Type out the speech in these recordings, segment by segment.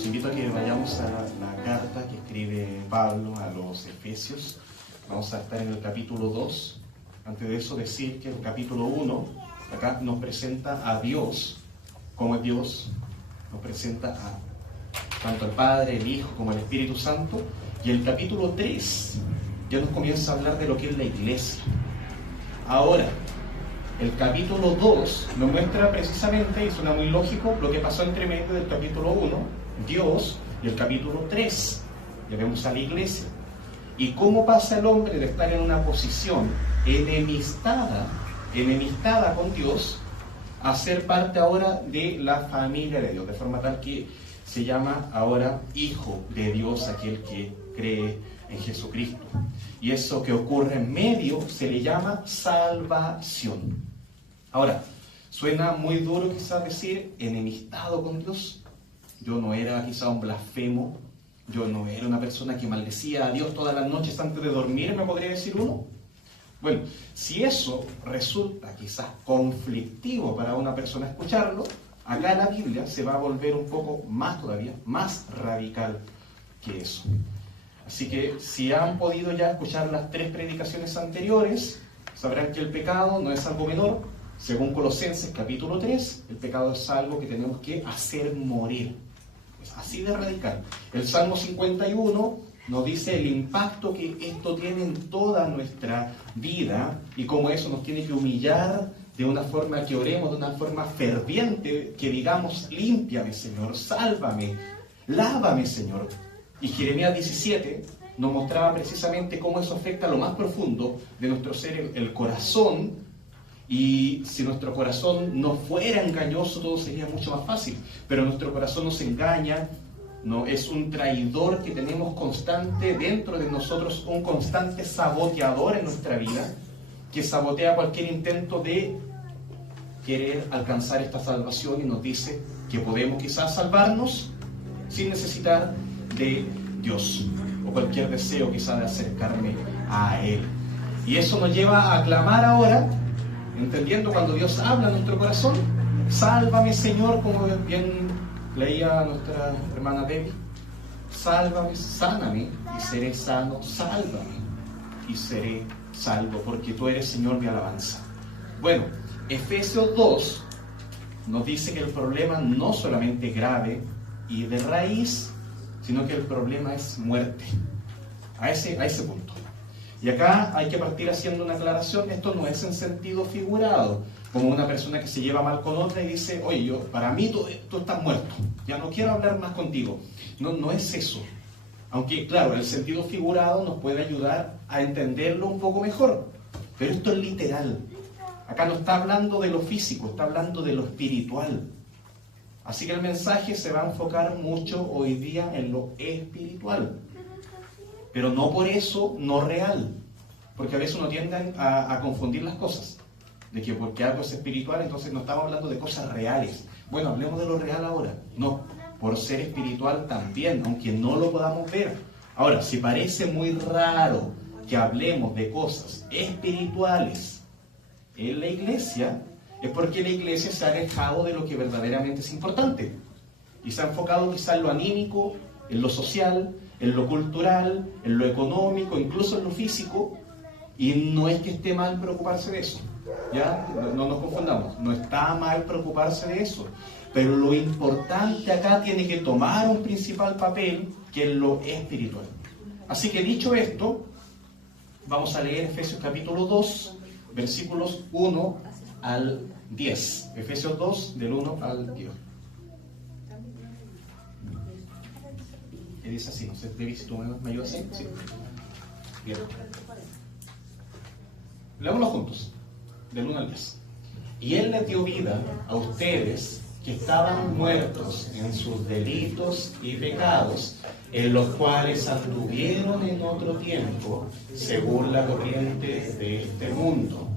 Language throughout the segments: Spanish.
Los invito a que vayamos a la carta que escribe Pablo a los Efesios. Vamos a estar en el capítulo 2. Antes de eso decir que el capítulo 1 acá nos presenta a Dios. ¿Cómo es Dios? Nos presenta a tanto el Padre, el Hijo como el Espíritu Santo. Y el capítulo 3 ya nos comienza a hablar de lo que es la iglesia. Ahora, el capítulo 2 nos muestra precisamente, y suena muy lógico, lo que pasó entre medio del capítulo 1, Dios, y el capítulo 3, ya vemos a la iglesia. Y cómo pasa el hombre de estar en una posición enemistada con Dios, a ser parte ahora de la familia de Dios, de forma tal que se llama ahora hijo de Dios, aquel que cree en Jesucristo. Y eso que ocurre en medio se le llama salvación. Ahora, suena muy duro quizás decir enemistado con Dios. Yo no era quizás un blasfemo, yo no era una persona que maldecía a Dios todas las noches antes de dormir, me podría decir uno. Bueno, si eso resulta quizás conflictivo para una persona escucharlo, acá la Biblia se va a volver un poco más todavía, más radical que eso. Así que si han podido ya escuchar las 3 predicaciones anteriores, sabrán que el pecado no es algo menor. Según Colosenses capítulo 3, el pecado es algo que tenemos que hacer morir. Es así de radical. El Salmo 51 nos dice el impacto que esto tiene en toda nuestra vida y cómo eso nos tiene que humillar de una forma que oremos, de una forma ferviente, que digamos, límpiame, Señor, sálvame, lávame, Señor. Y Jeremías 17 nos mostraba precisamente cómo eso afecta a lo más profundo de nuestro ser, el corazón. Y si nuestro corazón no fuera engañoso, todo sería mucho más fácil. Pero nuestro corazón nos engaña, no es un traidor que tenemos constante dentro de nosotros, un constante saboteador en nuestra vida, que sabotea cualquier intento de querer alcanzar esta salvación y nos dice que podemos quizás salvarnos sin necesitar de Dios o cualquier deseo quizás de acercarme a Él. Y eso nos lleva a clamar ahora, entendiendo cuando Dios habla a nuestro corazón, sálvame, Señor, como bien leía nuestra hermana Debbie, sálvame, sáname y seré sano, sálvame y seré salvo, porque tú eres, Señor, mi alabanza. Bueno, Efesios 2 nos dice que el problema no solamente es grave y de raíz, sino que el problema es muerte, a ese punto. Y acá hay que partir haciendo una aclaración. Esto no es en sentido figurado, como una persona que se lleva mal con otra y dice, oye, para mí tú estás muerto, ya no quiero hablar más contigo. No es eso. Aunque, claro, el sentido figurado nos puede ayudar a entenderlo un poco mejor. Pero esto es literal. Acá no está hablando de lo físico, está hablando de lo espiritual. Así que el mensaje se va a enfocar mucho hoy día en lo espiritual. Pero no por eso no real, porque a veces uno tiende a confundir las cosas, de que porque algo es espiritual, entonces no estamos hablando de cosas reales. Bueno, hablemos de lo real ahora. No, por ser espiritual también, aunque no lo podamos ver. Ahora, si parece muy raro que hablemos de cosas espirituales en la iglesia, es porque la iglesia se ha alejado de lo que verdaderamente es importante, y se ha enfocado quizá en lo anímico, en lo social, en lo cultural, en lo económico, incluso en lo físico, y no es que esté mal preocuparse de eso, ¿ya? No nos confundamos, no está mal preocuparse de eso, pero lo importante acá tiene que tomar un principal papel, que es lo espiritual. Así que dicho esto, vamos a leer Efesios capítulo 2, versículos 1 al 10. Efesios 2, del 1 al 10. Dice así, no sé, David, si tú me ayudas así. Sí. Bien. Leámoslo juntos, del 1 al 10. Y Él les dio vida a ustedes que estaban muertos en sus delitos y pecados, en los cuales anduvieron en otro tiempo, según la corriente de este mundo,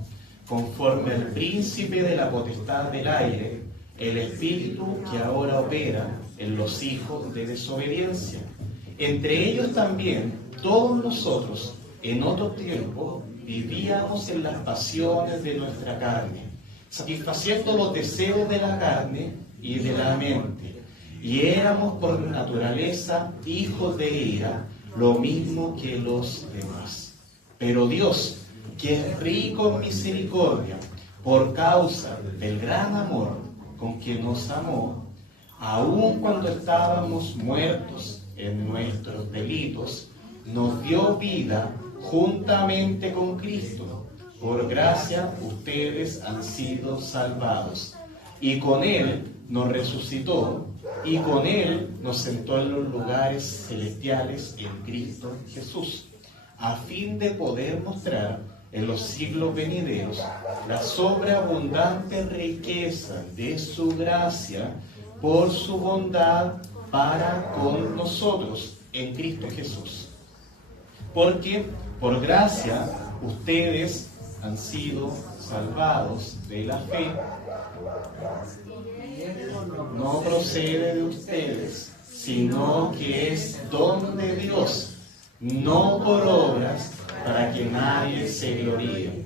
conforme al príncipe de la potestad del aire, el espíritu que ahora opera en los hijos de desobediencia. Entre ellos también todos nosotros en otro tiempo vivíamos en las pasiones de nuestra carne, satisfaciendo los deseos de la carne y de la mente. y éramos por naturaleza hijos de ira, lo mismo que los demás. Pero Dios, que es rico en misericordia, por causa del gran amor con que nos amó, aun cuando estábamos muertos en nuestros delitos, nos dio vida juntamente con Cristo. Por gracia ustedes han sido salvados. Y con Él nos resucitó, y con Él nos sentó en los lugares celestiales en Cristo Jesús, a fin de poder mostrar en los siglos venideros la sobreabundante riqueza de su gracia por su bondad para con nosotros en Cristo Jesús. Porque por gracia ustedes han sido salvados de la fe. No procede de ustedes, sino que es don de Dios, no por obras, para que nadie se gloríe.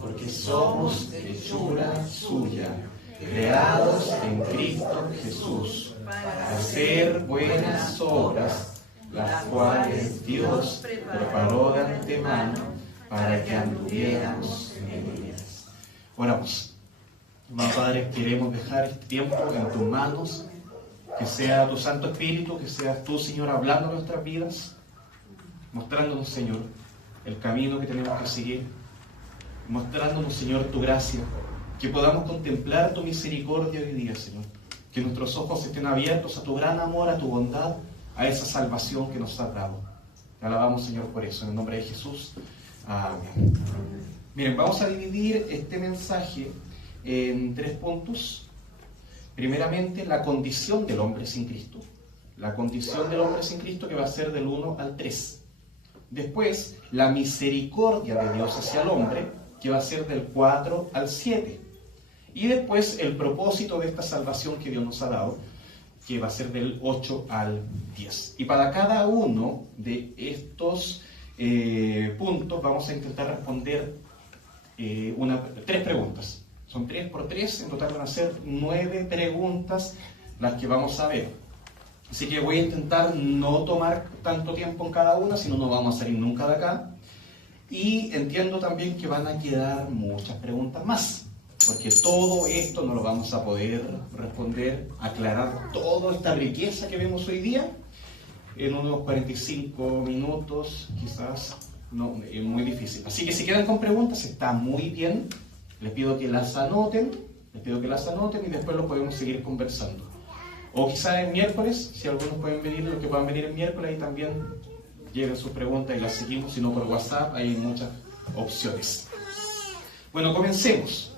Porque somos hechura suya, creados en Cristo Jesús, para hacer buenas obras, las cuales Dios preparó de antemano para que anduviéramos en ellas. Oramos. Amado Padre, queremos dejar este tiempo en tus manos, que sea tu Santo Espíritu, que seas tú, Señor, hablando en nuestras vidas, mostrándonos, Señor, el camino que tenemos que seguir, mostrándonos, Señor, tu gracia, que podamos contemplar tu misericordia hoy día, Señor, que nuestros ojos estén abiertos a tu gran amor, a tu bondad, a esa salvación que nos has dado. Te alabamos, Señor, por eso, en el nombre de Jesús. Amén. Miren, vamos a dividir este mensaje en 3 puntos. Primeramente, la condición del hombre sin Cristo. La condición del hombre sin Cristo, que va a ser del 1 al 3. Después, la misericordia de Dios hacia el hombre, que va a ser del 4 al 7. Y después, el propósito de esta salvación que Dios nos ha dado, que va a ser del 8 al 10. Y para cada uno de estos puntos vamos a intentar responder 3 preguntas. Son 3 por 3, en total van a ser 9 preguntas las que vamos a ver. Así que voy a intentar no tomar tanto tiempo en cada una, si no, no vamos a salir nunca de acá. Y entiendo también que van a quedar muchas preguntas más, porque todo esto no lo vamos a poder responder, aclarar toda esta riqueza que vemos hoy día en unos 45 minutos, quizás. No, es muy difícil. Así que si quedan con preguntas, está muy bien. Les pido que las anoten y después lo podemos seguir conversando. O quizás el miércoles, si algunos pueden venir, los que puedan venir el miércoles, ahí también lleven sus preguntas y las seguimos, si no por WhatsApp, hay muchas opciones. Bueno, comencemos.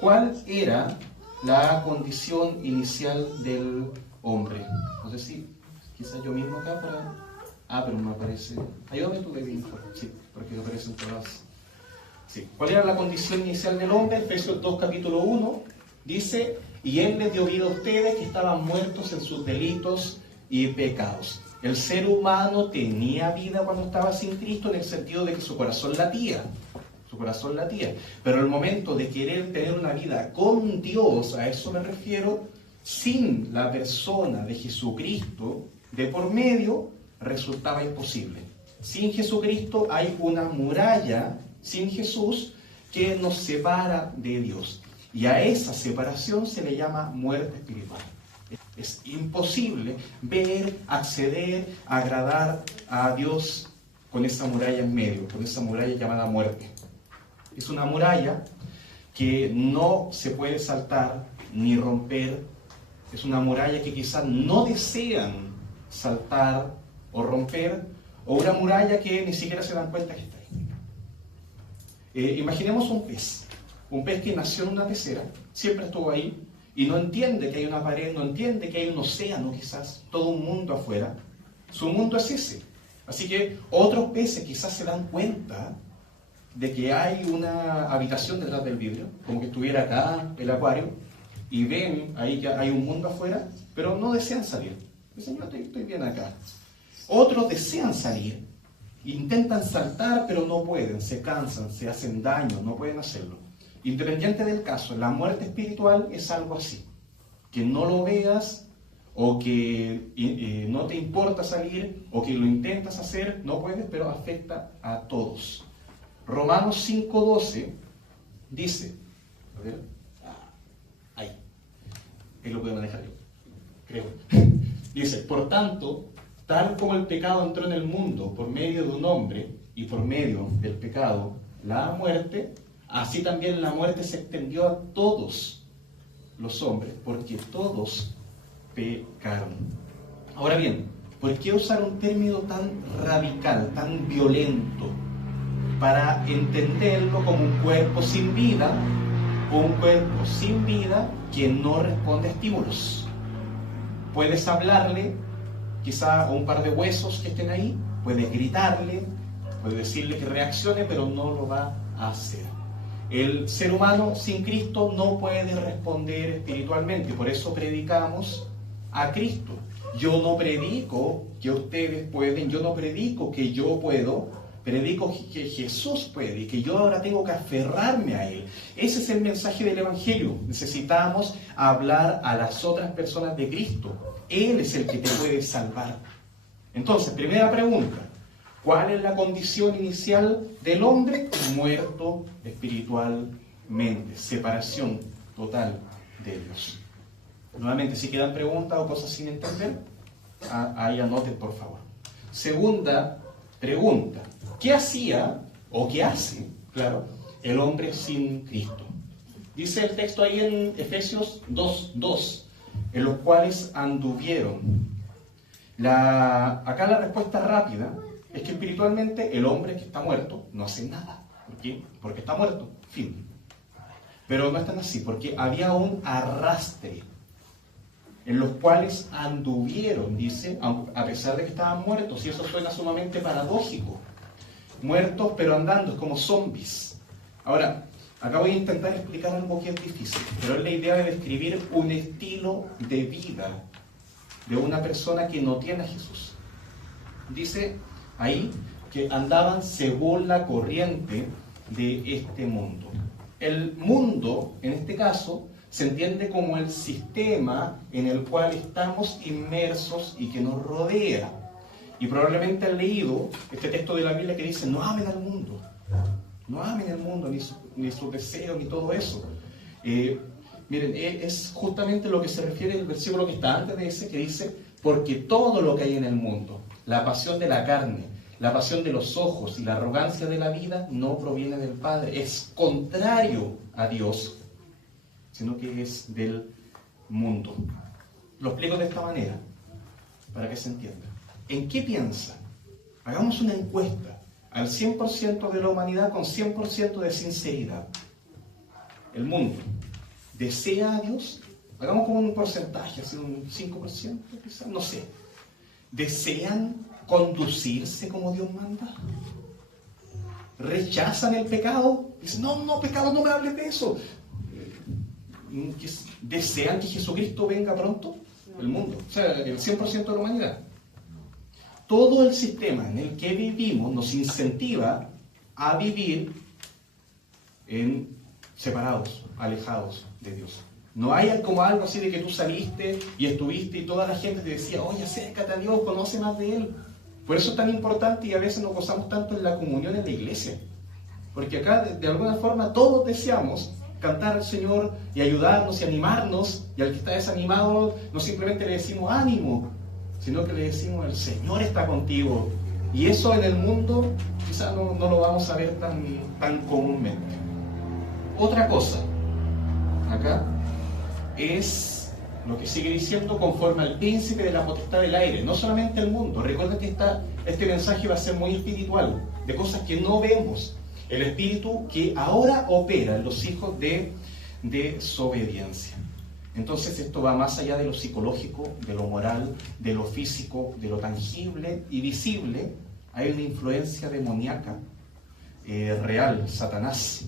¿Cuál era la condición inicial del hombre? No sé si quizás yo mismo acá para... pero no aparece... Ayúdame tú, David, sí, porque aparecen todas... Sí. ¿Cuál era la condición inicial del hombre? Efesios 2, capítulo 1, dice: y Él les dio vida a ustedes que estaban muertos en sus delitos y pecados. El ser humano tenía vida cuando estaba sin Cristo, en el sentido de que su corazón latía. Pero al momento de querer tener una vida con Dios, a eso me refiero, sin la persona de Jesucristo de por medio, resultaba imposible. Sin Jesucristo hay una muralla, sin Jesús, que nos separa de Dios. Y a esa separación se le llama muerte espiritual. Es imposible ver, acceder, agradar a Dios con esa muralla en medio, con esa muralla llamada muerte. Es una muralla que no se puede saltar ni romper. Es una muralla que quizás no desean saltar o romper, o una muralla que ni siquiera se dan cuenta que está ahí. Imaginemos un pez que nació en una pecera, siempre estuvo ahí, y no entiende que hay una pared, no entiende que hay un océano quizás, todo un mundo afuera. Su mundo es ese. Así que otros peces quizás se dan cuenta de que hay una habitación detrás del vidrio, como que estuviera acá el acuario, y ven ahí que hay un mundo afuera, pero no desean salir. Dicen, yo estoy bien acá. Otros desean salir, intentan saltar, pero no pueden, se cansan, se hacen daño, no pueden hacerlo. Independiente del caso, la muerte espiritual es algo así, que no lo veas o que no te importa salir, o que lo intentas hacer, no puedes, pero afecta a todos. Romanos 5:12 dice, a ver, ahí, él lo puede manejar yo, creo. Dice, por tanto, tal como el pecado entró en el mundo por medio de un hombre, y por medio del pecado la muerte, así también la muerte se extendió a todos los hombres, porque todos pecaron. Ahora bien, ¿por qué usar un término tan radical, tan violento, para entenderlo como un cuerpo sin vida, o un cuerpo sin vida que no responde a estímulos? Puedes hablarle quizá a un par de huesos que estén ahí, puedes gritarle, puedes decirle que reaccione, pero no lo va a hacer. El ser humano sin Cristo no puede responder espiritualmente, por eso predicamos a Cristo. Yo no predico que ustedes pueden, yo no predico que yo puedo, predico que Jesús puede y que yo ahora tengo que aferrarme a Él. Ese es el mensaje del Evangelio. Necesitamos hablar a las otras personas de Cristo. Él es el que te puede salvar. Entonces, primera pregunta, ¿cuál es la condición inicial del hombre? Muerto espiritualmente, separación total de Dios. Nuevamente, si quedan preguntas o cosas sin entender, ahí anoten por favor. Segunda pregunta, ¿qué hacía o qué hace, claro, el hombre sin Cristo? Dice el texto ahí en Efesios 2:2, en los cuales anduvieron. Acá la respuesta rápida es que espiritualmente el hombre que está muerto no hace nada. ¿Por qué? Porque está muerto, fin. Pero no es tan así, porque había un arrastre en los cuales anduvieron, dice, a pesar de que estaban muertos, y eso suena sumamente paradójico. Muertos pero andando, es como zombies. Ahora, acá voy a intentar explicar algo que es difícil, pero es la idea de describir un estilo de vida de una persona que no tiene a Jesús. Dice ahí que andaban según la corriente de este mundo. El mundo, en este caso, se entiende como el sistema en el cual estamos inmersos y que nos rodea. Y probablemente han leído este texto de la Biblia que dice, no amen al mundo. No amen el mundo, ni sus deseos, ni todo eso. Miren, es justamente lo que se refiere el versículo que está antes de ese, que dice, porque todo lo que hay en el mundo, la pasión de la carne, la pasión de los ojos y la arrogancia de la vida, no proviene del Padre. Es contrario a Dios, sino que es del mundo. Lo explico de esta manera, para que se entienda. ¿En qué piensan? Hagamos una encuesta al 100% de la humanidad con 100% de sinceridad. El mundo desea a Dios. Hagamos como un porcentaje, así un 5%, quizás, no sé. ¿Desean conducirse como Dios manda? ¿Rechazan el pecado? Dicen, no, pecado, no me hables de eso. ¿Desean que Jesucristo venga pronto? El mundo, o sea, el 100% de la humanidad. Todo el sistema en el que vivimos nos incentiva a vivir separados, alejados de Dios. No hay como algo así de que tú saliste y estuviste y toda la gente te decía, oye, acércate a Dios, conoce más de Él. Por eso es tan importante y a veces nos gozamos tanto en la comunión en la iglesia. Porque acá, de alguna forma, todos deseamos cantar al Señor y ayudarnos y animarnos, y al que está desanimado no simplemente le decimos ánimo, sino que le decimos el Señor está contigo. Y eso en el mundo quizás no lo vamos a ver tan comúnmente. Otra cosa, acá, es lo que sigue diciendo conforme al príncipe de la potestad del aire, no solamente el mundo. Recuerda que este mensaje va a ser muy espiritual, de cosas que no vemos. El espíritu que ahora opera en los hijos de desobediencia. Entonces esto va más allá de lo psicológico, de lo moral, de lo físico, de lo tangible y visible. Hay una influencia demoníaca real, Satanás.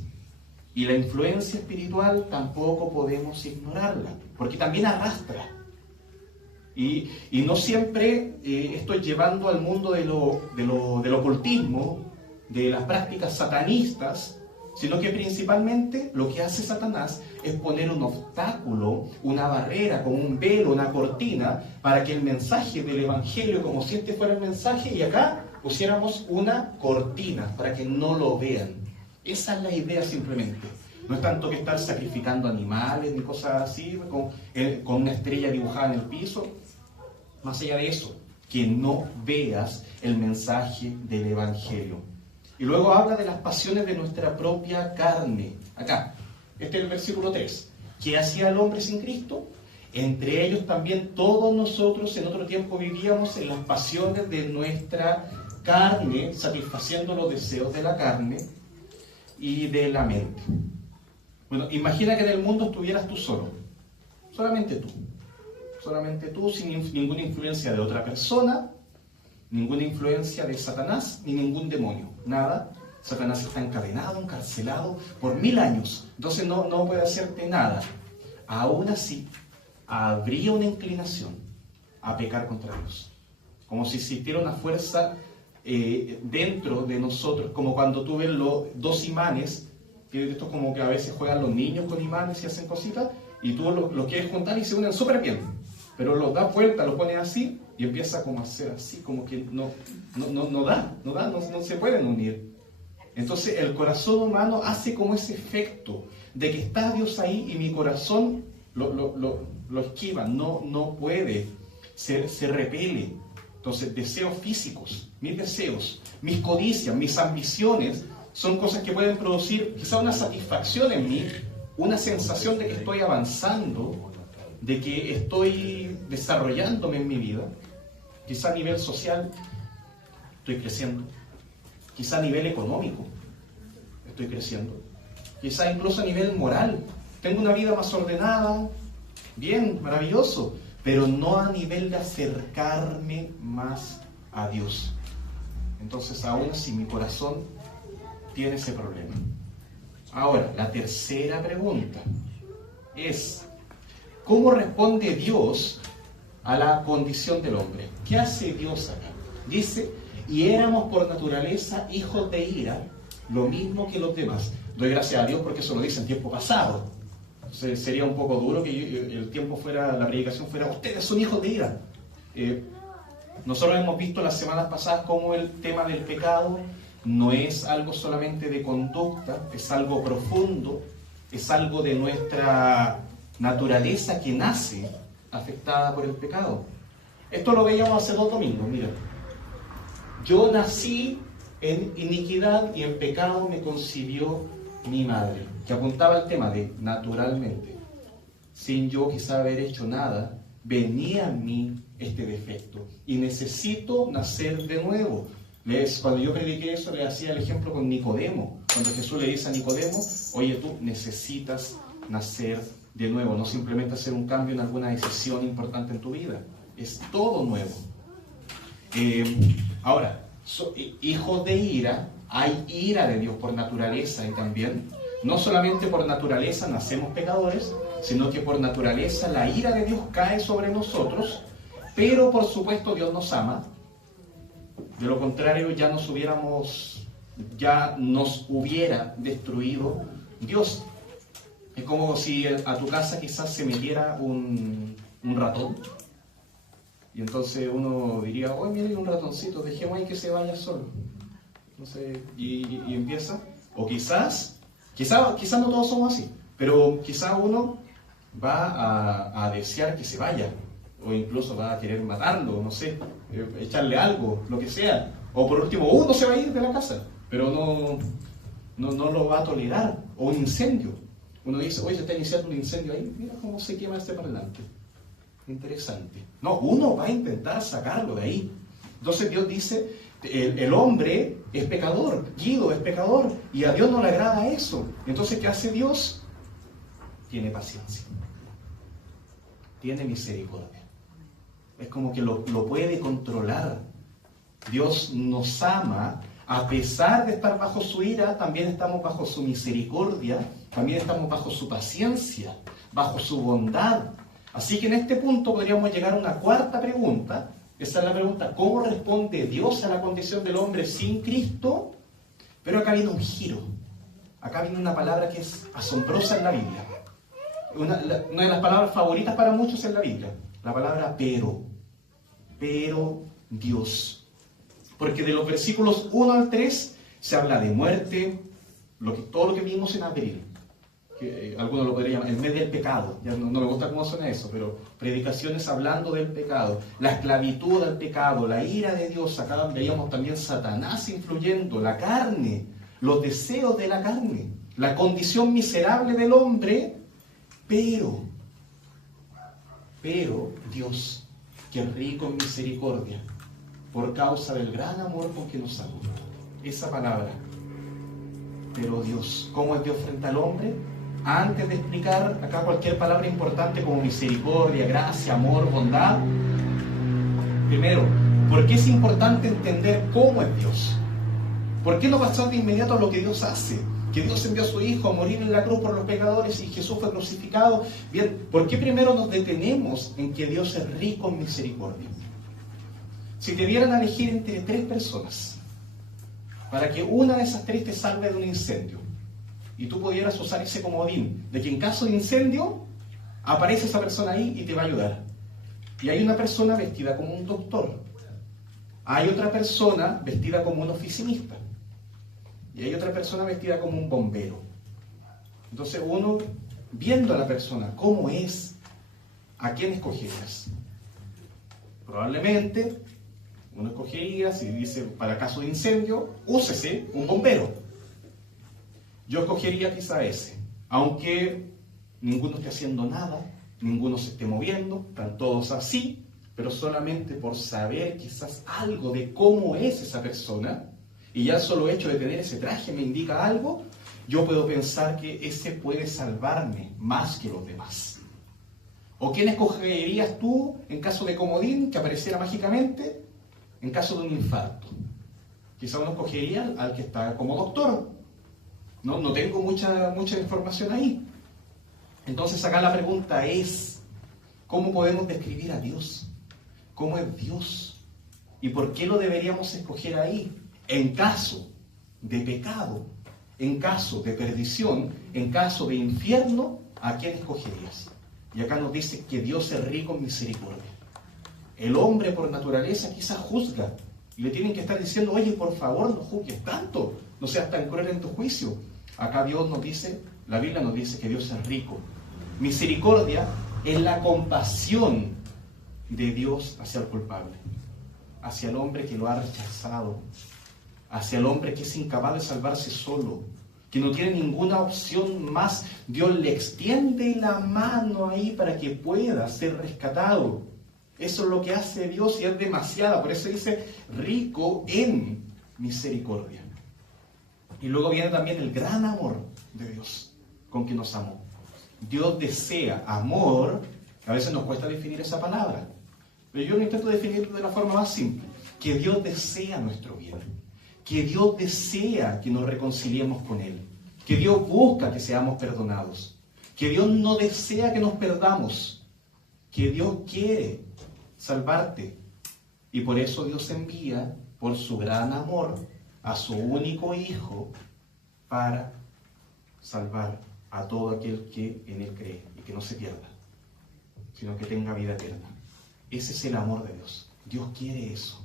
Y la influencia espiritual tampoco podemos ignorarla, porque también arrastra. Y no siempre esto es llevando al mundo del ocultismo, de las prácticas satanistas, sino que principalmente lo que hace Satanás es poner un obstáculo, una barrera, como un velo, una cortina, para que el mensaje del Evangelio, como si este fuera el mensaje, y acá pusiéramos una cortina para que no lo vean. Esa es la idea simplemente. No es tanto que estar sacrificando animales ni cosas así, con una estrella dibujada en el piso. Más allá de eso, que no veas el mensaje del Evangelio. Y luego habla de las pasiones de nuestra propia carne. Acá, este es el versículo 3. ¿Qué hacía el hombre sin Cristo? Entre ellos también todos nosotros en otro tiempo vivíamos en las pasiones de nuestra carne, satisfaciendo los deseos de la carne y de la mente. Bueno, imagina que en el mundo estuvieras tú solo. Solamente tú, sin ninguna influencia de otra persona, ninguna influencia de Satanás, ni ningún demonio, nada. Satanás está encadenado, encarcelado por 1000 años, entonces no puede hacerte nada. Aún así, habría una inclinación a pecar contra Dios, como si existiera una fuerza dentro de nosotros, como cuando tú ves los dos imanes, que esto es como que a veces juegan los niños con imanes y hacen cositas, y tú los quieres juntar y se unen súper bien, pero los das vuelta, los pones así, y empieza como a ser así, como que no se pueden unir. Entonces el corazón humano hace como ese efecto de que está Dios ahí y mi corazón lo esquiva, no puede, se repele. Entonces deseos físicos, mis deseos, mis codicias, mis ambiciones, son cosas que pueden producir quizá una satisfacción en mí, una sensación de que estoy avanzando, de que estoy desarrollándome en mi vida. Quizá a nivel social estoy creciendo, quizá a nivel económico estoy creciendo, quizá incluso a nivel moral, tengo una vida más ordenada, bien, maravilloso, pero no a nivel de acercarme más a Dios. Entonces aún así mi corazón tiene ese problema. Ahora, la tercera pregunta es: ¿cómo responde Dios a la condición del hombre? ¿Qué hace Dios acá? Dice, y éramos por naturaleza hijos de ira, lo mismo que los demás. Doy gracias a Dios porque eso lo dice en tiempo pasado. Entonces sería un poco duro que el tiempo fuera, la predicación fuera, ustedes son hijos de ira. Nosotros hemos visto las semanas pasadas cómo el tema del pecado no es algo solamente de conducta, es algo profundo, es algo de nuestra naturaleza que nace afectada por el pecado. Esto lo veíamos hace 2 domingos, mira. Yo nací en iniquidad y en pecado me concibió mi madre, que apuntaba al tema de naturalmente. Sin yo quizá haber hecho nada, venía a mí este defecto y necesito nacer de nuevo. Cuando yo prediqué eso, le hacía el ejemplo con Nicodemo. Cuando Jesús le dice a Nicodemo, oye, tú necesitas nacer de nuevo, no simplemente hacer un cambio en alguna decisión importante en tu vida, es todo nuevo. Ahora, hijos de ira, hay ira de Dios por naturaleza y también, no solamente por naturaleza nacemos pecadores, sino que por naturaleza la ira de Dios cae sobre nosotros, pero por supuesto Dios nos ama. De lo contrario ya nos hubiera destruido Dios. Es como si a tu casa quizás se metiera un ratón. Y entonces uno diría, oye, mire un ratoncito, dejemos ahí que se vaya solo. Entonces, y empieza. O quizás no todos somos así, pero quizás uno va a desear que se vaya. O incluso va a querer matarlo, no sé, echarle algo, lo que sea. O por último, uno se va a ir de la casa, pero no lo va a tolerar. O un incendio. Uno dice, oye, se está iniciando un incendio ahí, mira cómo se quema este parlante. Interesante. No, uno va a intentar sacarlo de ahí. Entonces Dios dice, el hombre es pecador, Guido es pecador, y a Dios no le agrada eso. Entonces, ¿qué hace Dios? Tiene paciencia. Tiene misericordia. Es como que lo puede controlar. Dios nos ama, a pesar de estar bajo su ira, también estamos bajo su misericordia, también estamos bajo su paciencia, bajo su bondad. Así que en este punto podríamos llegar a una cuarta pregunta. Esa es la pregunta, ¿cómo responde Dios a la condición del hombre sin Cristo? Pero acá viene un giro. acá viene una palabra que es asombrosa en la Biblia. Una de las palabras favoritas para muchos en la Biblia. La palabra pero. Pero Dios. Porque de los versículos 1 al 3 se habla de muerte, todo lo que vimos en abril. Que algunos lo podrían llamar el mes del pecado. Ya no me gusta cómo suena eso, pero predicaciones hablando del pecado, la esclavitud al pecado, la ira de Dios. Acá veíamos también Satanás influyendo, la carne, los deseos de la carne, la condición miserable del hombre, pero Dios, que es rico en misericordia, por causa del gran amor con que nos amó. Esa palabra, pero Dios, ¿cómo es Dios frente al hombre? Antes de explicar acá cualquier palabra importante como misericordia, gracia, amor, bondad, primero, ¿por qué es importante entender cómo es Dios? ¿Por qué no pasar de inmediato a lo que Dios hace? Que Dios envió a su Hijo a morir en la cruz por los pecadores y Jesús fue crucificado. Bien, ¿por qué primero nos detenemos en que Dios es rico en misericordia? Si te dieran a elegir entre 3 personas, para que una de esas 3 te salve de un incendio, y tú pudieras usar ese comodín, de que en caso de incendio, aparece esa persona ahí y te va a ayudar. Y hay una persona vestida como un doctor. Hay otra persona vestida como un oficinista. Y hay otra persona vestida como un bombero. Entonces uno, viendo a la persona, ¿cómo es? ¿A quién escogerías? Probablemente uno escogería, si dice para caso de incendio, úsese un bombero. Yo escogería quizá ese, aunque ninguno esté haciendo nada, ninguno se esté moviendo, están todos así, pero solamente por saber quizás algo de cómo es esa persona, y ya el solo hecho de tener ese traje me indica algo, yo puedo pensar que ese puede salvarme más que los demás. ¿O quién escogerías tú en caso de comodín que apareciera mágicamente? En caso de un infarto. Quizá uno escogería al que está como doctor. No tengo mucha información ahí. Entonces acá la pregunta es, ¿cómo podemos describir a Dios? ¿Cómo es Dios? ¿Y por qué lo deberíamos escoger ahí? En caso de pecado, en caso de perdición, en caso de infierno, ¿a quién escogerías? Y acá nos dice que Dios es rico en misericordia. El hombre por naturaleza quizás juzga y le tienen que estar diciendo, oye, por favor, no juzgues tanto, no seas tan cruel en tu juicio. Acá Dios nos dice, la Biblia nos dice que Dios es rico. Misericordia es la compasión de Dios hacia el culpable, hacia el hombre que lo ha rechazado, hacia el hombre que es incapaz de salvarse solo, que no tiene ninguna opción más. Dios le extiende la mano ahí para que pueda ser rescatado. Eso es lo que hace Dios y es demasiada. Por eso dice rico en misericordia. Y luego viene también el gran amor de Dios con que nos amó. Dios desea amor. A veces nos cuesta definir esa palabra, pero yo lo intento definir de la forma más simple. Que Dios desea nuestro bien. Que Dios desea que nos reconciliemos con Él. Que Dios busca que seamos perdonados. Que Dios no desea que nos perdamos. Que Dios quiere salvarte. Y por eso Dios envía, por su gran amor, a su único Hijo para salvar a todo aquel que en Él cree y que no se pierda, sino que tenga vida eterna. Ese es el amor de Dios. Dios quiere eso.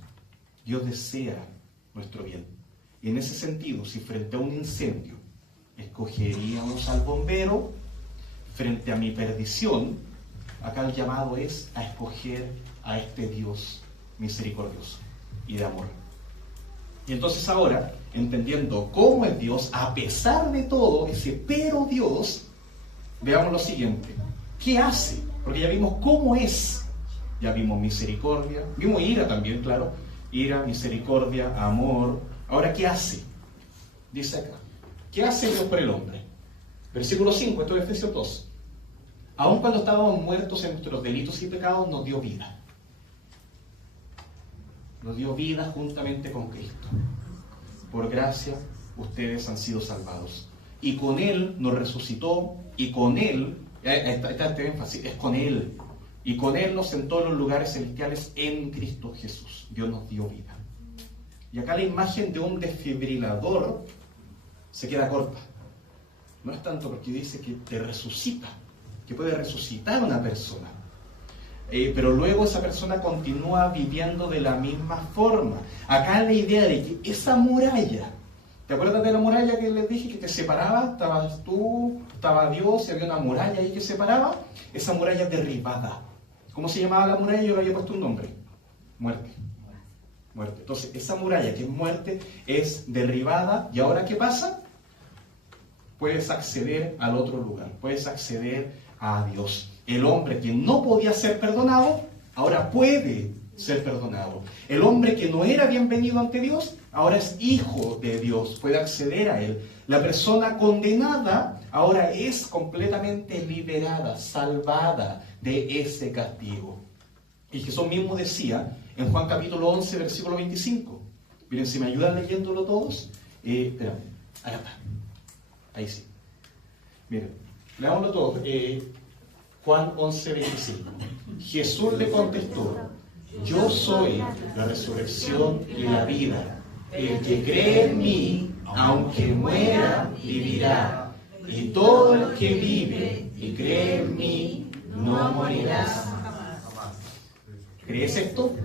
Dios desea nuestro bien. Y en ese sentido, si frente a un incendio escogeríamos al bombero, frente a mi perdición, acá el llamado es a escoger a este Dios misericordioso y de amor. Y entonces ahora, entendiendo cómo es Dios, a pesar de todo, ese pero Dios, veamos lo siguiente. ¿Qué hace? Porque ya vimos cómo es. Ya vimos misericordia, vimos ira también, claro. Ira, misericordia, amor. Ahora, ¿qué hace? Dice acá. ¿Qué hace Dios por el hombre? Versículo 5, esto es Efesios 2. Aun cuando estábamos muertos en nuestros delitos y pecados, nos dio vida. Nos dio vida juntamente con Cristo. Por gracia, ustedes han sido salvados. Y con Él nos resucitó, y con Él, está este énfasis, es con Él. Y con Él nos sentó en los lugares celestiales en Cristo Jesús. Dios nos dio vida. Y acá la imagen de un desfibrilador se queda corta. no es tanto porque dice que te resucita, que puede resucitar a una persona. Pero luego esa persona continúa viviendo de la misma forma. Acá la idea de que esa muralla, ¿te acuerdas de la muralla que les dije que te separaba? Estabas tú, estaba Dios y había una muralla ahí que separaba. Esa muralla derribada. ¿Cómo se llamaba la muralla? Yo le había puesto un nombre. Muerte. Muerte. Entonces, esa muralla que es muerte es derribada. ¿Y ahora qué pasa? Puedes acceder al otro lugar. Puedes acceder a Dios. El hombre que no podía ser perdonado, ahora puede ser perdonado. El hombre que no era bienvenido ante Dios, ahora es hijo de Dios, puede acceder a Él. La persona condenada ahora es completamente liberada, salvada de ese castigo. Y Jesús mismo decía en Juan capítulo 11, versículo 25. Miren, si me ayudan leyéndolo todos. Espérame, acá está. Ahí sí. Miren, leámoslo todos. Juan 11, 25. Jesús le contestó: yo soy la resurrección y la vida. El que cree en mí, aunque muera, vivirá. Y todo el que vive y cree en mí, no morirá jamás. ¿Crees esto?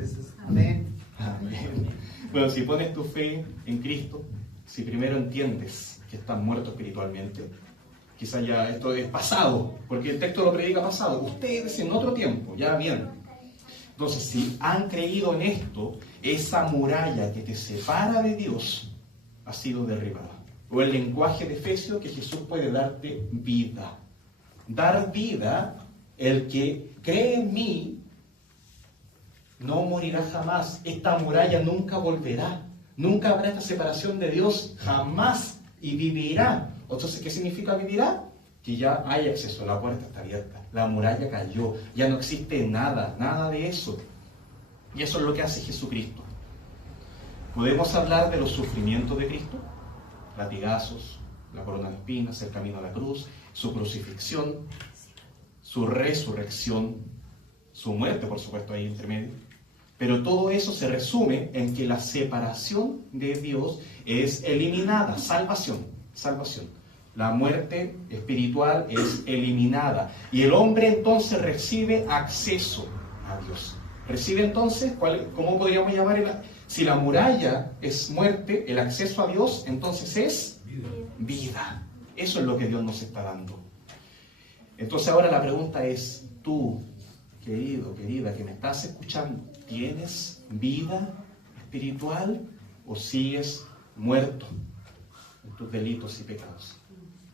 Amén. Amén. Bueno, si pones tu fe en Cristo, si primero entiendes que estás muerto espiritualmente, quizás ya esto es pasado, porque el texto lo predica pasado. Ustedes en otro tiempo, ya bien. Entonces, si han creído en esto, esa muralla que te separa de Dios ha sido derribada. O el lenguaje de Efesios, que Jesús puede darte vida. Dar vida, el que cree en mí, no morirá jamás. Esta muralla nunca volverá. Nunca habrá esta separación de Dios, jamás, y vivirá. Entonces, ¿qué significa vivirá? Que ya hay acceso, la puerta está abierta, la muralla cayó, ya no existe nada, nada de eso. Y eso es lo que hace Jesucristo. Podemos hablar de los sufrimientos de Cristo, latigazos, la corona de espinas, el camino a la cruz, su crucifixión, su resurrección, su muerte, por supuesto, ahí entre medio. Pero todo eso se resume en que la separación de Dios es eliminada, salvación. La muerte espiritual es eliminada. Y el hombre entonces recibe acceso a Dios. Recibe entonces, ¿cómo podríamos llamar? Si la muralla es muerte, el acceso a Dios entonces es vida. Eso es lo que Dios nos está dando. Entonces ahora la pregunta es, tú, querido, querida, que me estás escuchando, ¿tienes vida espiritual o sigues muerto en tus delitos y pecados?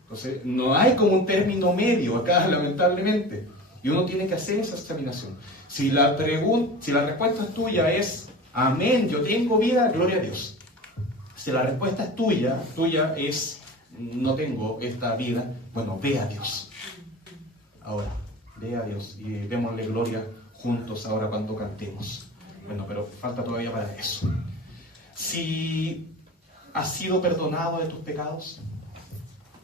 Entonces, no hay como un término medio acá, lamentablemente. Y uno tiene que hacer esa examinación. Si la respuesta tuya es, amén, yo tengo vida, gloria a Dios. Si la respuesta es tuya es, no tengo esta vida, bueno, ve a Dios. Ahora, ve a Dios y démosle gloria juntos ahora cuando cantemos. Bueno, pero falta todavía para eso. Si has sido perdonado de tus pecados,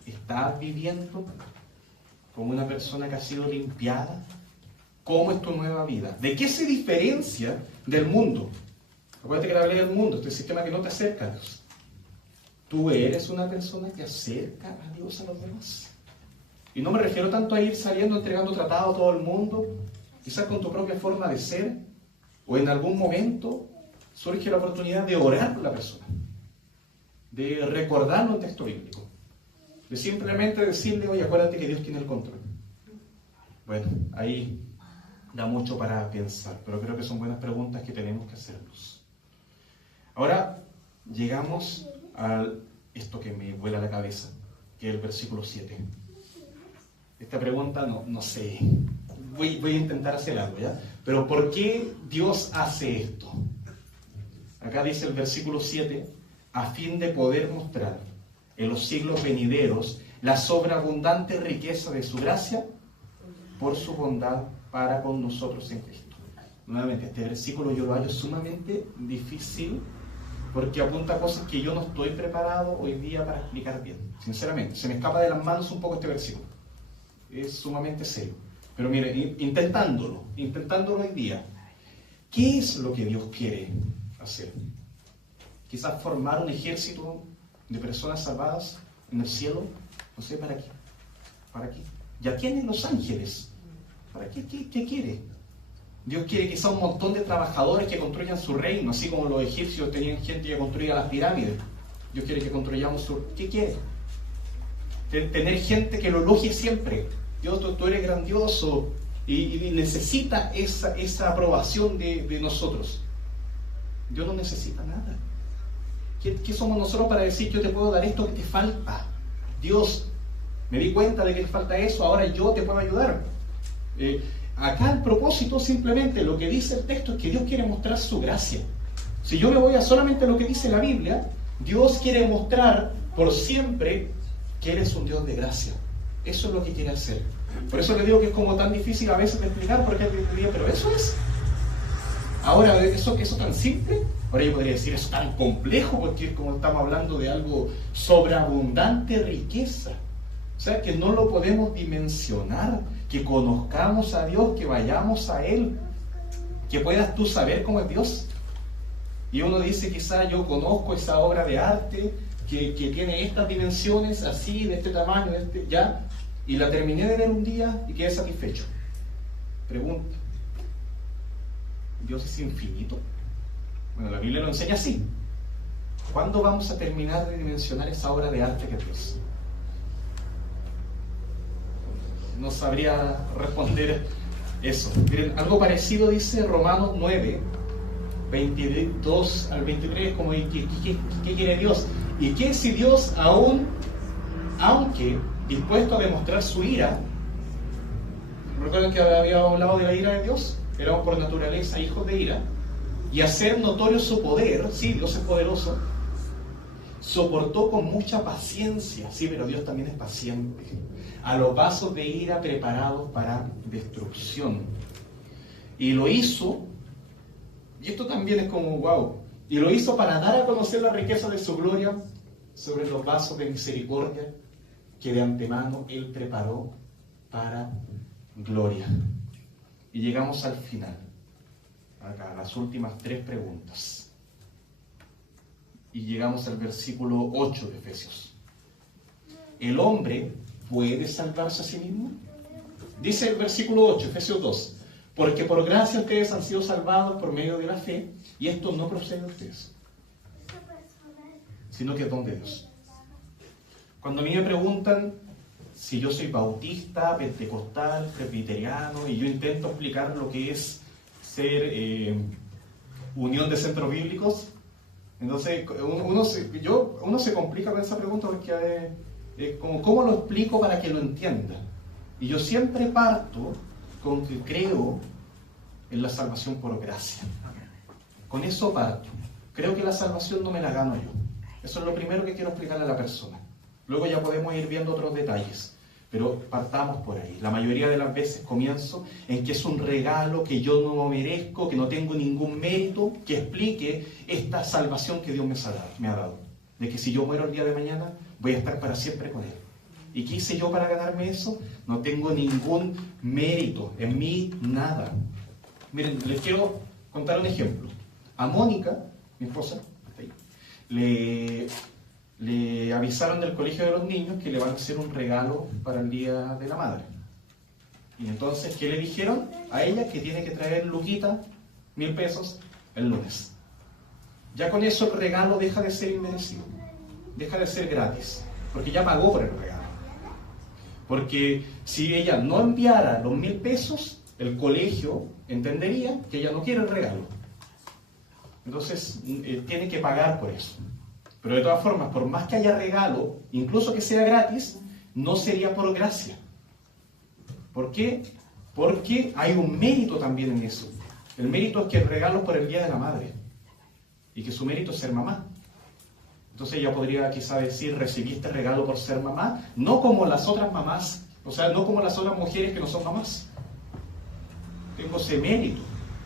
¿estás viviendo como una persona que ha sido limpiada? ¿Cómo es tu nueva vida? ¿De qué se diferencia del mundo? Acuérdate que la hablé del mundo, este sistema que no te acerca a Dios. ¿Tú eres una persona que acerca a Dios a los demás? Y no me refiero tanto a ir saliendo, entregando tratado a todo el mundo, quizás con tu propia forma de ser, o en algún momento surge la oportunidad de orar por la persona, de recordarle un texto bíblico, de simplemente decirle, oye, acuérdate que Dios tiene el control. Bueno, ahí da mucho para pensar, pero creo que son buenas preguntas que tenemos que hacernos. Ahora llegamos a esto que me vuela la cabeza, que es el versículo 7. Esta pregunta no sé, voy a intentar hacer algo, ¿ya? Pero ¿por qué Dios hace esto? Acá dice el versículo 7, a fin de poder mostrar en los siglos venideros la sobreabundante riqueza de su gracia por su bondad para con nosotros en Cristo. Nuevamente, este versículo yo lo hallo sumamente difícil porque apunta a cosas que yo no estoy preparado hoy día para explicar bien. Sinceramente, se me escapa de las manos un poco este versículo. Es sumamente serio. Pero mire, intentándolo hoy día, ¿qué es lo que Dios quiere hacer? Quizás formar un ejército de personas salvadas en el cielo, no sé para qué. ¿Para qué? ¿Ya tienen los ángeles? ¿Para qué? ¿Qué quiere? Dios quiere quizá un montón de trabajadores que construyan su reino, así como los egipcios tenían gente que construía las pirámides. Dios quiere que construyamos su... ¿Qué quiere? Tener gente que lo elogie siempre. Dios, tú eres grandioso, y necesita esa aprobación de nosotros. Dios no necesita nada. ¿Qué somos nosotros para decir yo te puedo dar esto que te falta? Dios, me di cuenta de que te falta eso, ahora yo te puedo ayudar. Acá el propósito simplemente, lo que dice el texto es que Dios quiere mostrar su gracia. Si yo me voy a solamente lo que dice la Biblia, Dios quiere mostrar por siempre que Él es un Dios de gracia. Eso es lo que quiere hacer. Por eso le digo que es como tan difícil a veces de explicar, porque alguien diría, pero eso es. Ahora, eso tan simple, ahora yo podría decir, eso tan complejo, porque como estamos hablando de algo sobreabundante riqueza. O sea, que no lo podemos dimensionar, que conozcamos a Dios, que vayamos a Él, que puedas tú saber cómo es Dios. Y uno dice, quizá yo conozco esa obra de arte, que tiene estas dimensiones, así, de este tamaño, ya, y la terminé de ver un día y quedé satisfecho. Pregunta, ¿Dios es infinito? Bueno, la Biblia lo enseña así. ¿Cuándo vamos a terminar de dimensionar esa obra de arte que es Dios? No sabría responder eso. Miren, algo parecido dice Romanos 9, 22 al 23, como ¿qué quiere Dios? ¿Y qué si Dios aunque dispuesto a demostrar su ira? ¿Recuerdan que había hablado de la ira de Dios? Éramos por naturaleza hijos de ira. Y hacer notorio su poder, sí, Dios es poderoso, soportó con mucha paciencia, sí, pero Dios también es paciente, a los vasos de ira preparados para destrucción. Y lo hizo, y esto también es como wow, y lo hizo para dar a conocer la riqueza de su gloria sobre los vasos de misericordia que de antemano Él preparó para gloria. Y llegamos al final, acá, las últimas 3 preguntas. Y llegamos al versículo 8 de Efesios. ¿El hombre puede salvarse a sí mismo? Dice el versículo 8, Efesios 2. Porque por gracia ustedes han sido salvados por medio de la fe, y esto no procede de ustedes, sino que es don de Dios. Cuando a mí me preguntan si yo soy bautista, pentecostal, presbiteriano, y yo intento explicar lo que es ser unión de centros bíblicos, entonces uno se complica con esa pregunta porque es como, ¿cómo lo explico para que lo entienda? Y yo siempre parto con que creo en la salvación por gracia. Con eso parto. Creo que la salvación no me la gano yo. Eso es lo primero que quiero explicarle a la persona. Luego ya podemos ir viendo otros detalles, pero partamos por ahí. La mayoría de las veces comienzo en que es un regalo que yo no merezco, que no tengo ningún mérito que explique esta salvación que Dios me ha dado. De que si yo muero el día de mañana, voy a estar para siempre con Él. ¿Y qué hice yo para ganarme eso? No tengo ningún mérito, en mí nada. Miren, les quiero contar un ejemplo. A Mónica, mi esposa, le avisaron del colegio de los niños que le van a hacer un regalo para el Día de la Madre. Y entonces, ¿qué le dijeron a ella? Que tiene que traer luquita, 1,000 pesos, el lunes. Ya con eso el regalo deja de ser inmerecido, deja de ser gratis, porque ya pagó por el regalo. Porque si ella no enviara los 1,000 pesos, el colegio entendería que ella no quiere el regalo. Entonces, tiene que pagar por eso. Pero de todas formas, por más que haya regalo, incluso que sea gratis, no sería por gracia. ¿Por qué? Porque hay un mérito también en eso. El mérito es que el regalo es por el Día de la Madre. Y que su mérito es ser mamá. Entonces ella podría quizá decir, recibí este regalo por ser mamá, no como las otras mamás, o sea, no como las otras mujeres que no son mamás. Tengo ese mérito.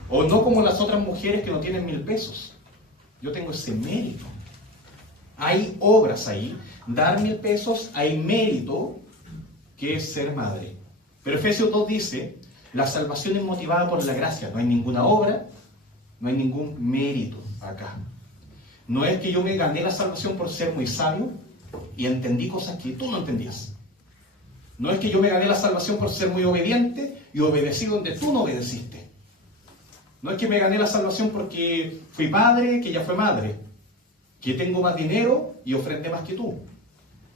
O no como las otras mujeres que no tienen 1,000 pesos. Yo tengo ese mérito. Hay obras ahí, dar 1,000 pesos, hay mérito que es ser madre. Pero Efesios 2 dice, la salvación es motivada por la gracia, no hay ninguna obra, no hay ningún mérito acá. No es que yo me gané la salvación por ser muy sabio y entendí cosas que tú no entendías. No es que yo me gané la salvación por ser muy obediente y obedecí donde tú no obedeciste. No es que me gané la salvación porque fui padre, que ella fue madre, que tengo más dinero y ofrendé más que tú.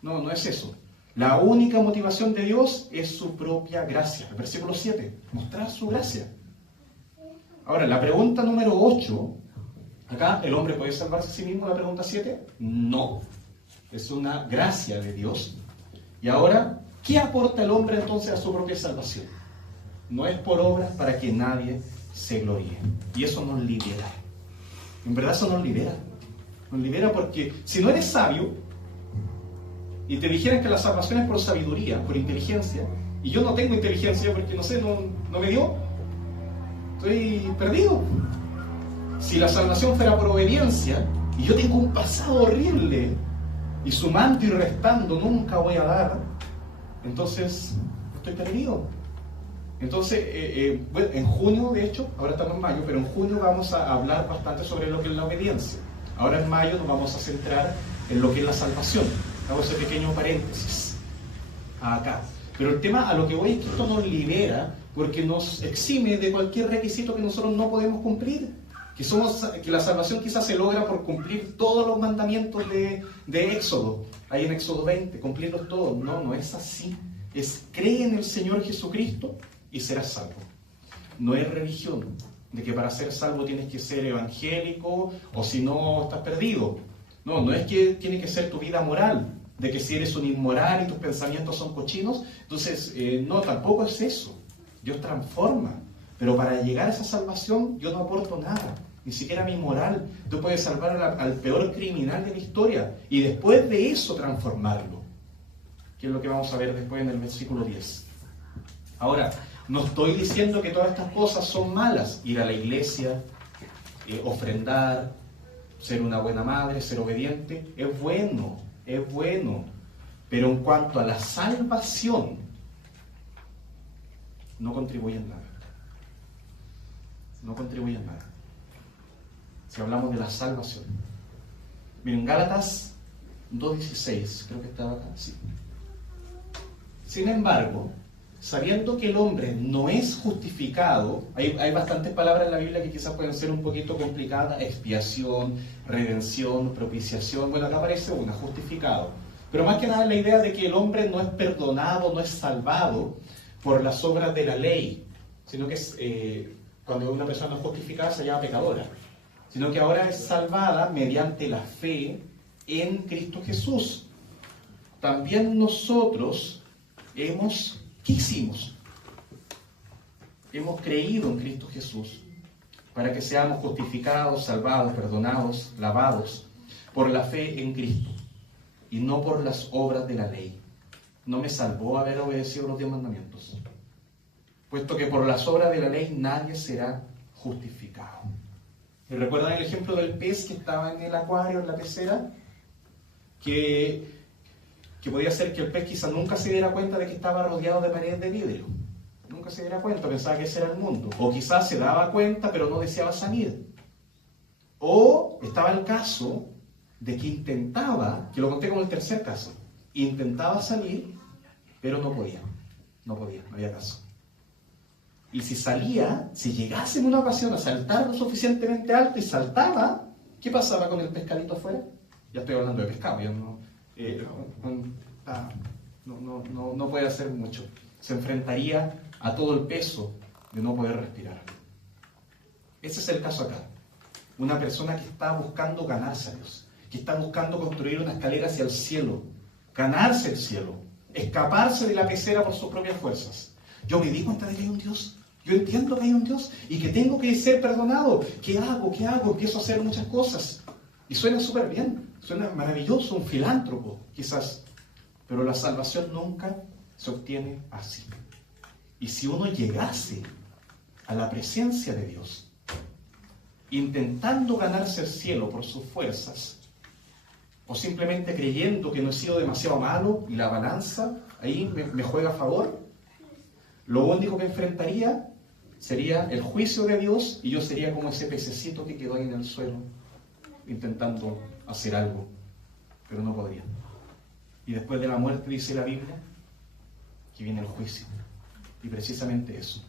No, no es eso. La única motivación de Dios es su propia gracia. El versículo 7, mostrar su gracia. Ahora, la pregunta número 8, acá, ¿el hombre puede salvarse a sí mismo? La pregunta 7, no. Es una gracia de Dios. Y ahora, ¿qué aporta el hombre entonces a su propia salvación? No es por obras para que nadie se gloríe. Y eso nos libera. En verdad eso nos libera. Nos libera porque si no eres sabio y te dijeran que la salvación es por sabiduría, por inteligencia, y yo no tengo inteligencia porque no sé, no me dio, estoy perdido. Si la salvación fuera por obediencia y yo tengo un pasado horrible y sumando y restando nunca voy a dar, entonces estoy perdido. Entonces, bueno, en junio, de hecho, ahora estamos en mayo, pero en junio vamos a hablar bastante sobre lo que es la obediencia. Ahora en mayo nos vamos a centrar en lo que es la salvación. Hago ese pequeño paréntesis acá. Pero el tema a lo que voy es que esto nos libera porque nos exime de cualquier requisito que nosotros no podemos cumplir. Que la salvación quizás se logra por cumplir todos los mandamientos de Éxodo. Ahí en Éxodo 20, cumplirlos todos. No, no es así. Es cree en el Señor Jesucristo y serás salvo. No es religión, de que para ser salvo tienes que ser evangélico o si no estás perdido. No, no es que tiene que ser tu vida moral, de que si eres un inmoral y tus pensamientos son cochinos, entonces no, tampoco es eso. Dios transforma, pero para llegar a esa salvación yo no aporto nada, ni siquiera mi moral. Tú puedes salvar al peor criminal de la historia y después de eso transformarlo, que es lo que vamos a ver después en el versículo 10. Ahora, no estoy diciendo que todas estas cosas son malas. Ir a la iglesia, ofrendar, ser una buena madre, ser obediente, es bueno. Pero en cuanto a la salvación, no contribuyen nada. No contribuyen nada. Si hablamos de la salvación. Miren, Gálatas 2:16, creo que estaba acá, sí. Sin embargo, sabiendo que el hombre no es justificado, hay bastantes palabras en la Biblia que quizás pueden ser un poquito complicadas: expiación, redención, propiciación. Bueno, acá aparece una, justificado. Pero más que nada la idea de que el hombre no es perdonado, no es salvado por las obras de la ley, sino que es, cuando una persona no es justificada se llama pecadora, sino que ahora es salvada mediante la fe en Cristo Jesús. También nosotros ¿qué hicimos? Hemos creído en Cristo Jesús para que seamos justificados, salvados, perdonados, lavados por la fe en Cristo y no por las obras de la ley. No me salvó haber obedecido los 10 mandamientos, puesto que por las obras de la ley nadie será justificado. ¿Y recuerdan el ejemplo del pez que estaba en el acuario, en la pecera? Que podía ser que el pez quizás nunca se diera cuenta de que estaba rodeado de paredes de vidrio. Nunca se diera cuenta, pensaba que ese era el mundo. O quizás se daba cuenta, pero no deseaba salir. O estaba el caso de que intentaba, que lo conté como el tercer caso, intentaba salir, pero no podía. No había caso. Y si salía, si llegase en una ocasión a saltar lo suficientemente alto y saltaba, ¿qué pasaba con el pescadito afuera? Ya estoy hablando de pescado, ya no puede hacer mucho. Se enfrentaría a todo el peso de no poder respirar. Ese es el caso acá. Una persona que está buscando ganarse a Dios, que está buscando construir una escalera hacia el cielo, ganarse el cielo, escaparse de la pecera por sus propias fuerzas. Yo me di cuenta de que hay un Dios. Yo entiendo que hay un Dios y que tengo que ser perdonado. ¿Qué hago? Empiezo a hacer muchas cosas. Y suena súper bien, suena maravilloso, un filántropo, quizás. Pero la salvación nunca se obtiene así. Y si uno llegase a la presencia de Dios, intentando ganarse el cielo por sus fuerzas, o simplemente creyendo que no he sido demasiado malo y la balanza ahí me juega a favor, lo único que enfrentaría sería el juicio de Dios y yo sería como ese pececito que quedó ahí en el suelo intentando hacer algo, pero no podría. Y después de la muerte, dice la Biblia, que viene el juicio. Y precisamente eso.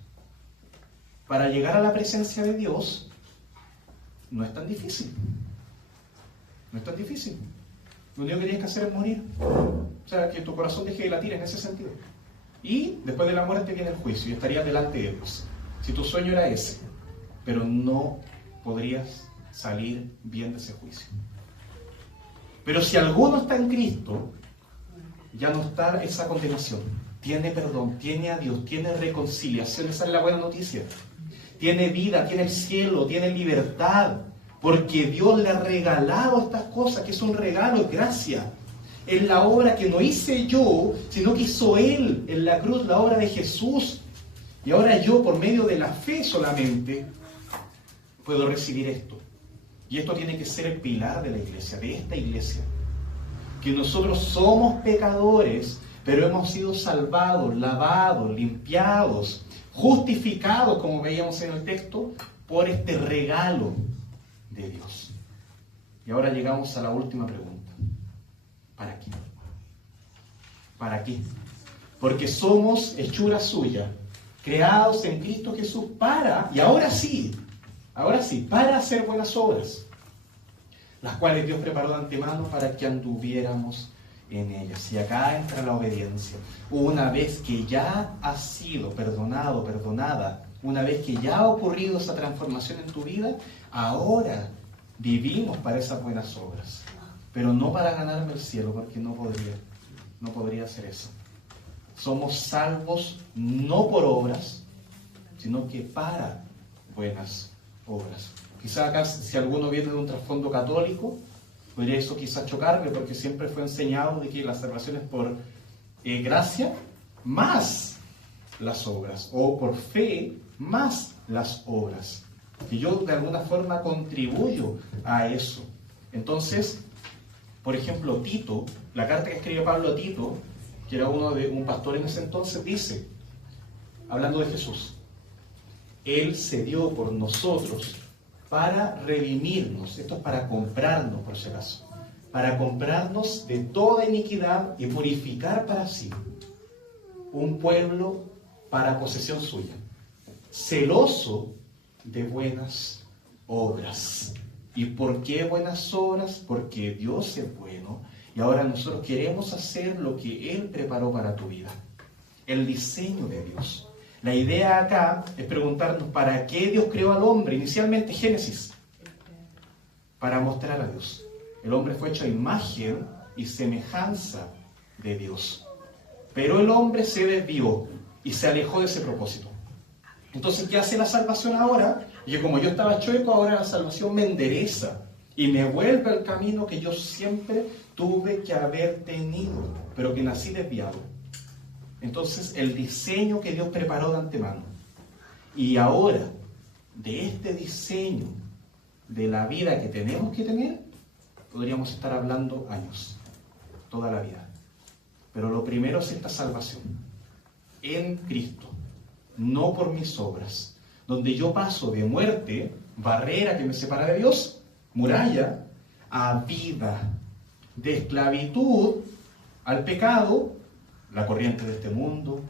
Para llegar a la presencia de Dios, no es tan difícil. No es tan difícil. Lo único que tienes que hacer es morir. O sea, que tu corazón deje de latir en ese sentido. Y después de la muerte viene el juicio y estarías delante de Dios. Si tu sueño era ese, pero no podrías salir bien de ese juicio. Pero si alguno está en Cristo, ya no está esa condenación. Tiene perdón, tiene a Dios, tiene reconciliación. Esa es la buena noticia. Tiene vida, tiene el cielo, tiene libertad. Porque Dios le ha regalado estas cosas, que es un regalo, es gracia. Es la obra que no hice yo, sino que hizo Él en la cruz, la obra de Jesús. Y ahora yo, por medio de la fe solamente, puedo recibir esto. Y esto tiene que ser el pilar de la iglesia, de esta iglesia. Que nosotros somos pecadores, pero hemos sido salvados, lavados, limpiados, justificados, como veíamos en el texto, por este regalo de Dios. Y ahora llegamos a la última pregunta. ¿Para qué? ¿Para qué? Porque somos hechura suya, creados en Cristo Jesús para, y ahora sí, para hacer buenas obras, las cuales Dios preparó de antemano para que anduviéramos en ellas. Y acá entra la obediencia. Una vez que ya has sido perdonado, perdonada, una vez que ya ha ocurrido esa transformación en tu vida, ahora vivimos para esas buenas obras. Pero no para ganarme el cielo, porque no podría hacer eso. Somos salvos no por obras, sino que para buenas obras. Quizá acá, si alguno viene de un trasfondo católico, podría eso quizás chocarle, porque siempre fue enseñado de que la salvación es por gracia más las obras, o por fe más las obras. Que yo de alguna forma contribuyo a eso. Entonces, por ejemplo, Tito, la carta que escribe Pablo a Tito, que era un pastor en ese entonces, dice, hablando de Jesús, Él se dio por nosotros para redimirnos, esto es para comprarnos, por si acaso, para comprarnos de toda iniquidad y purificar para sí un pueblo para posesión suya, celoso de buenas obras. ¿Y por qué buenas obras? Porque Dios es bueno y ahora nosotros queremos hacer lo que Él preparó para tu vida, el diseño de Dios. La idea acá es preguntarnos ¿para qué Dios creó al hombre? Inicialmente Génesis, para mostrar a Dios. El hombre fue hecho a imagen y semejanza de Dios, pero el hombre se desvió y se alejó de ese propósito. Entonces, ¿qué hace la salvación ahora? Y que como yo estaba chueco, ahora la salvación me endereza y me vuelve al camino que yo siempre tuve que haber tenido, pero que nací desviado. Entonces, el diseño que Dios preparó de antemano. Y ahora, de este diseño, de la vida que tenemos que tener, podríamos estar hablando años, toda la vida. Pero lo primero es esta salvación, en Cristo, no por mis obras, donde yo paso de muerte, barrera que me separa de Dios, muralla, a vida, de esclavitud al pecado, la corriente de este mundo,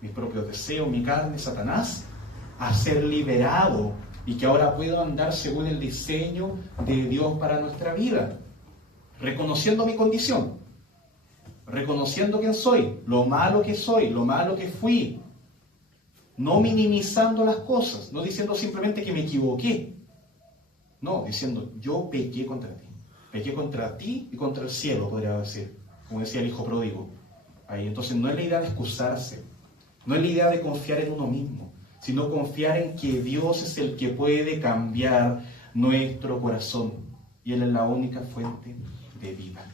mis propios deseos, mi carne, Satanás, a ser liberado y que ahora puedo andar según el diseño de Dios para nuestra vida, reconociendo mi condición, reconociendo quién soy, lo malo que soy, lo malo que fui, no minimizando las cosas, no diciendo simplemente que me equivoqué, no, diciendo yo pequé contra ti y contra el cielo, podría decir, como decía el hijo pródigo. Ahí. Entonces no es la idea de excusarse, no es la idea de confiar en uno mismo, sino confiar en que Dios es el que puede cambiar nuestro corazón. Y Él es la única fuente de vida.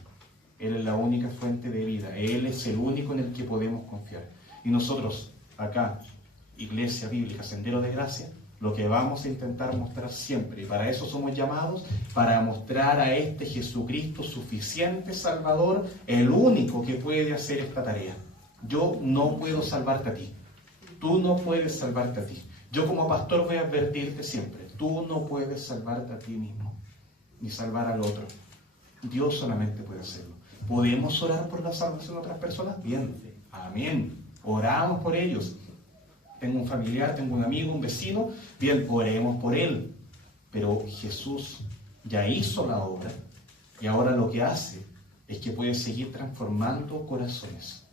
Él es la única fuente de vida. Él es el único en el que podemos confiar. Y nosotros, acá, Iglesia Bíblica, Sendero de Gracia, lo que vamos a intentar mostrar siempre, y para eso somos llamados, para mostrar a este Jesucristo suficiente Salvador, el único que puede hacer esta tarea. Yo no puedo salvarte a ti. Tú no puedes salvarte a ti. Yo como pastor voy a advertirte siempre, tú no puedes salvarte a ti mismo, ni salvar al otro. Dios solamente puede hacerlo. ¿Podemos orar por la salvación de otras personas? Bien, amén. oramos por ellos. Tengo un familiar, tengo un amigo, un vecino, bien, oremos por él. Pero Jesús ya hizo la obra y ahora lo que hace es que puede seguir transformando corazones,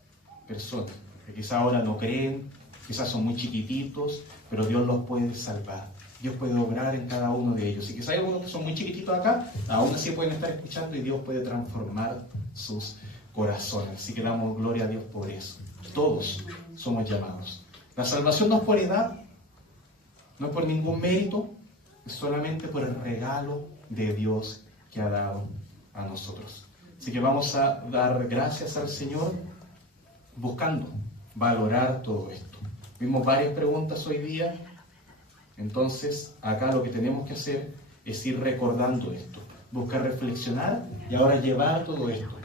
personas que quizás ahora no creen, quizás son muy chiquititos, pero Dios los puede salvar. Dios puede obrar en cada uno de ellos. Y quizás hay algunos que son muy chiquititos acá, aún así pueden estar escuchando y Dios puede transformar sus corazones. Así que damos gloria a Dios por eso. Todos somos llamados. La salvación no es por edad, no es por ningún mérito, es solamente por el regalo de Dios que ha dado a nosotros. Así que vamos a dar gracias al Señor buscando valorar todo esto. Vimos varias preguntas hoy día, entonces acá lo que tenemos que hacer es ir recordando esto, buscar reflexionar y ahora llevar todo esto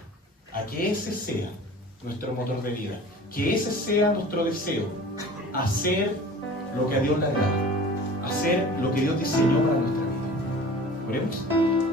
a que ese sea nuestro motor de vida, que ese sea nuestro deseo, hacer lo que a Dios le agrada, hacer lo que Dios diseñó para nuestra vida. Oremos.